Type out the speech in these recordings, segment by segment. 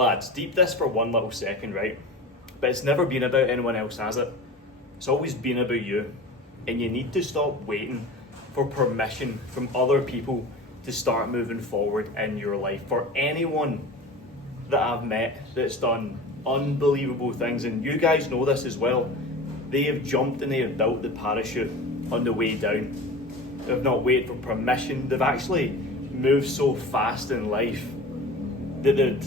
Lads, deep this for one little second, right? But it's never been about anyone else, has it? It's always been about you. And you need to stop waiting for permission from other people to start moving forward in your life. For anyone that I've met that's done unbelievable things, and you guys know this as well, they have jumped and they have built the parachute on the way down. They've not waited for permission. They've actually moved so fast in life that they'd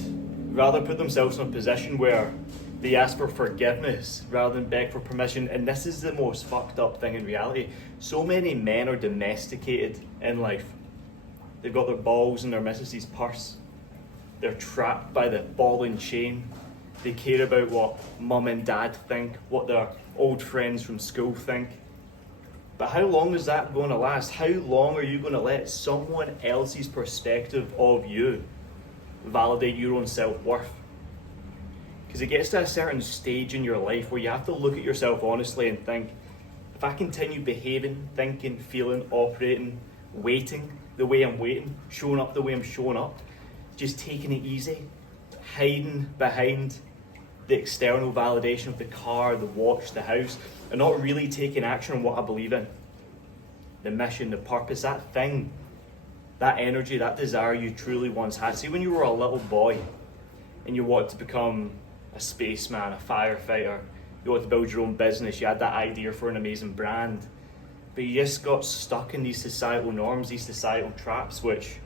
rather put themselves in a position where they ask for forgiveness rather than beg for permission. And this is the most fucked up thing in reality. So many men are domesticated in life. They've got their balls in their missus's purse. They're trapped by the ball and chain. They care about what mum and dad think, what their old friends from school think. But how long is that going to last? How long are you going to let someone else's perspective of you validate your own self-worth? Because it gets to a certain stage in your life where you have to look at yourself honestly and think, if I continue behaving, thinking, feeling, operating, waiting the way I'm waiting, showing up the way I'm showing up, just taking it easy, hiding behind the external validation of the car, the watch, the house, and not really taking action on what I believe in, the mission, the purpose, that thing, that energy, that desire you truly once had. See, when you were a little boy and you wanted to become a spaceman, a firefighter, you wanted to build your own business, you had that idea for an amazing brand, but you just got stuck in these societal norms, these societal traps, which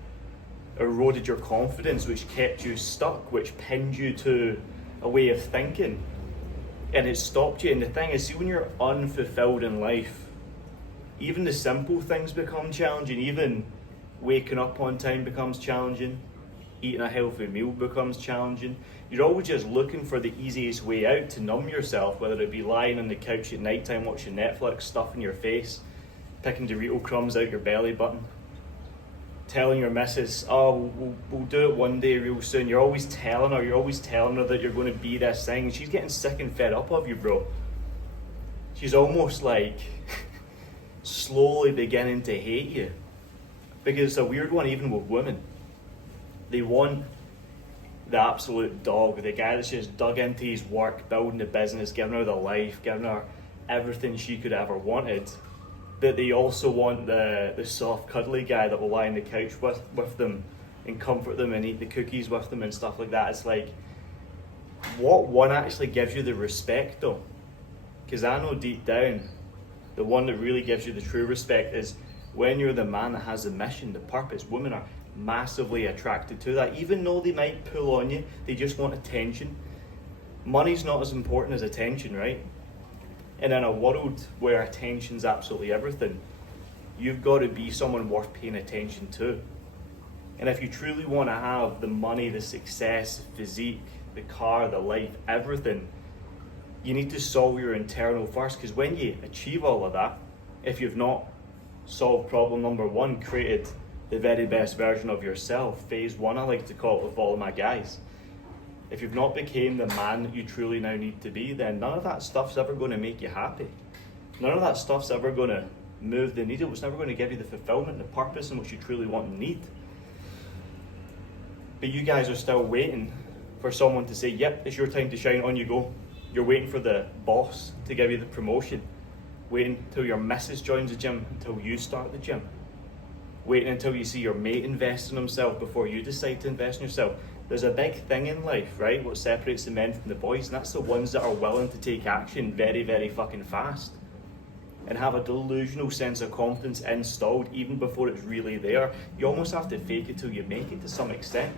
eroded your confidence, which kept you stuck, which pinned you to a way of thinking, and it stopped you. And the thing is, see, when you're unfulfilled in life, even the simple things become challenging. Even waking up on time becomes challenging. Eating a healthy meal becomes challenging. You're always just looking for the easiest way out to numb yourself, whether it be lying on the couch at night time watching Netflix, stuffing your face, picking Dorito crumbs out your belly button, telling your missus, oh, we'll do it one day real soon. You're always telling her that you're going to be this thing, and she's getting sick and fed up of you, bro. She's almost like slowly beginning to hate you. Because it's a weird one, even with women. They want the absolute dog, the guy that's just dug into his work, building the business, giving her the life, giving her everything she could ever wanted. But they also want the soft, cuddly guy that will lie on the couch with them and comfort them and eat the cookies with them and stuff like that. It's like, what one actually gives you the respect though? Because I know deep down, the one that really gives you the true respect is when you're the man that has the mission, the purpose. Women are massively attracted to that. Even though they might pull on you, they just want attention. Money's not as important as attention, right? And in a world where attention's absolutely everything, you've got to be someone worth paying attention to. And if you truly want to have the money, the success, the physique, the car, the life, everything, you need to solve your internal first. Because when you achieve all of that, if you've not solved problem number one, created the very best version of yourself, phase one I like to call it with all of my guys, if you've not became the man that you truly now need to be, then none of that stuff's ever going to make you happy. None of that stuff's ever going to move the needle. It's never going to give you the fulfillment, the purpose in what you truly want and need. But you guys are still waiting for someone to say, yep, it's your time to shine, on you go. You're waiting for the boss to give you the promotion. Waiting until your missus joins the gym, until you start the gym. Waiting until you see your mate invest in himself before you decide to invest in yourself. There's a big thing in life, right? What separates the men from the boys, and that's the ones that are willing to take action very, very fucking fast and have a delusional sense of confidence installed even before it's really there. You almost have to fake it till you make it to some extent.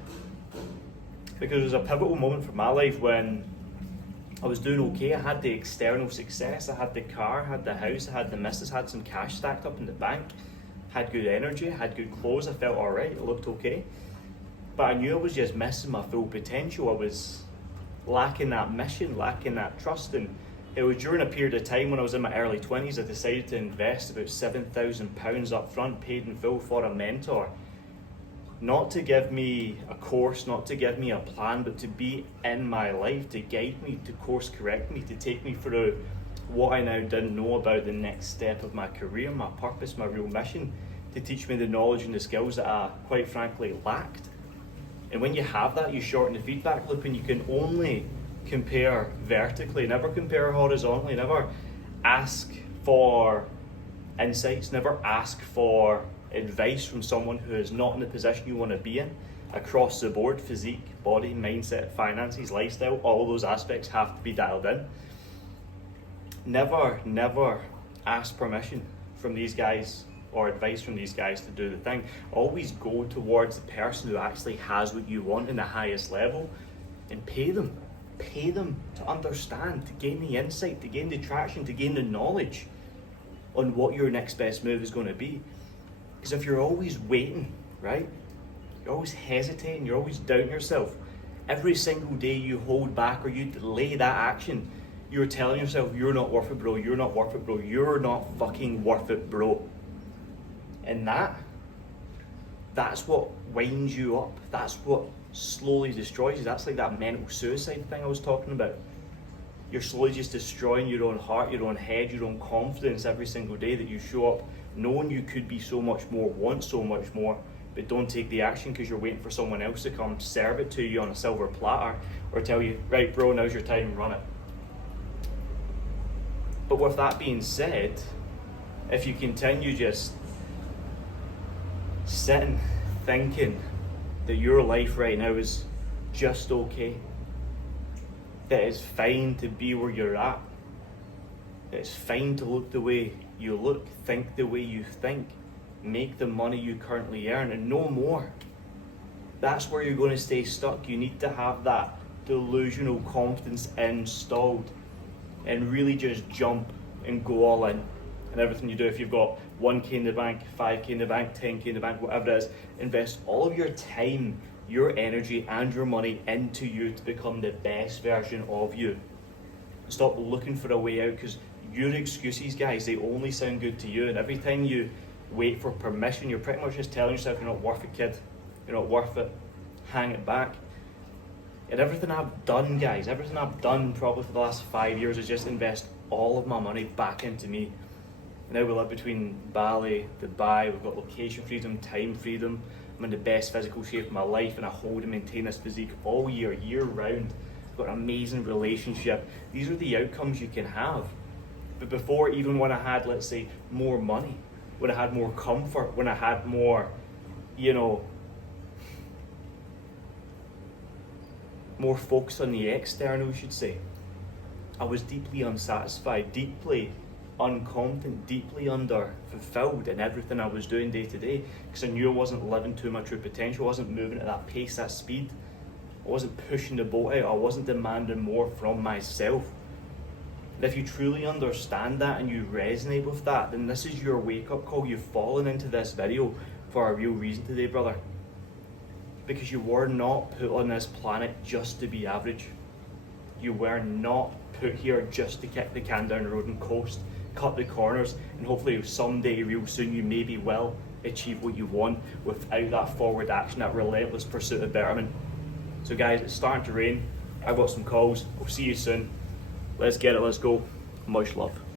Because there was a pivotal moment for my life when I was doing okay. I had the external success, I had the car, I had the house, I had the missus, had some cash stacked up in the bank, had good energy, had good clothes, I felt alright, it looked okay. But I knew I was just missing my full potential. I was lacking that mission, lacking that trust. And it was during a period of time when I was in my early 20s, I decided to invest about £7,000 up front, paid in full, for a mentor. Not to give me a course, not to give me a plan, but to be in my life, to guide me, to course correct me, to take me through what I now didn't know about the next step of my career, my purpose, my real mission, to teach me the knowledge and the skills that I, quite frankly, lacked. And when you have that, you shorten the feedback loop, and you can only compare vertically, never compare horizontally, never ask for insights, never ask for advice from someone who is not in the position you want to be in. Across the board, physique, body, mindset, finances, lifestyle, all those aspects have to be dialed in. Never ask permission from these guys or advice from these guys to do the thing. Always go towards the person who actually has what you want in the highest level, and pay them to understand, to gain the insight, to gain the traction, to gain the knowledge on what your next best move is going to be. Because if you're always waiting, right, you're always hesitating, you're always doubting yourself, every single day you hold back or you delay that action, you're telling yourself, you're not worth it, bro, you're not worth it, bro, you're not fucking worth it, bro. And that's what winds you up. That's what slowly destroys you. That's like that mental suicide thing I was talking about. You're slowly just destroying your own heart, your own head, your own confidence every single day that you show up knowing you could be so much more, want so much more, but don't take the action because you're waiting for someone else to come serve it to you on a silver platter or tell you, right bro, now's your time, run it. But with that being said, if you continue just sitting thinking that your life right now is just okay, that it's fine to be where you're at, that it's fine to look the way you look, think the way you think, make the money you currently earn, and no more, that's where you're going to stay stuck. You need to have that delusional confidence installed and really just jump and go all in. And everything you do, if you've got 1k in the bank, 5k in the bank, 10k in the bank, whatever it is, invest all of your time, your energy and your money into you to become the best version of you. Stop looking for a way out, because your excuses, guys, they only sound good to you, and every time you wait for permission, you're pretty much just telling yourself you're not worth it, kid. You're not worth it. Hang it back. And everything I've done, guys, everything I've done probably for the last 5 years is just invest all of my money back into me. Now we live between Bali, Dubai, we've got location freedom, time freedom. I'm in the best physical shape of my life, and I hold and maintain this physique all year round. I've got an amazing relationship. These are the outcomes you can have. But before, even when I had, let's say, more money, when I had more comfort, when I had more, more focus on the external, we should say, I was deeply unsatisfied, deeply unconfident, deeply under-fulfilled in everything I was doing day to day, because I knew I wasn't living to my true potential. I wasn't moving at that pace, that speed. I wasn't pushing the boat out. I wasn't demanding more from myself. And if you truly understand that and you resonate with that, then this is your wake-up call. You've fallen into this video for a real reason today, brother. Because you were not put on this planet just to be average. You were not put here just to kick the can down the road and coast, cut the corners, and hopefully someday real soon you maybe will achieve what you want without that forward action, that relentless pursuit of betterment. So guys, it's starting to rain. I've got some calls. I'll see you soon. Let's get it, let's go. Much love.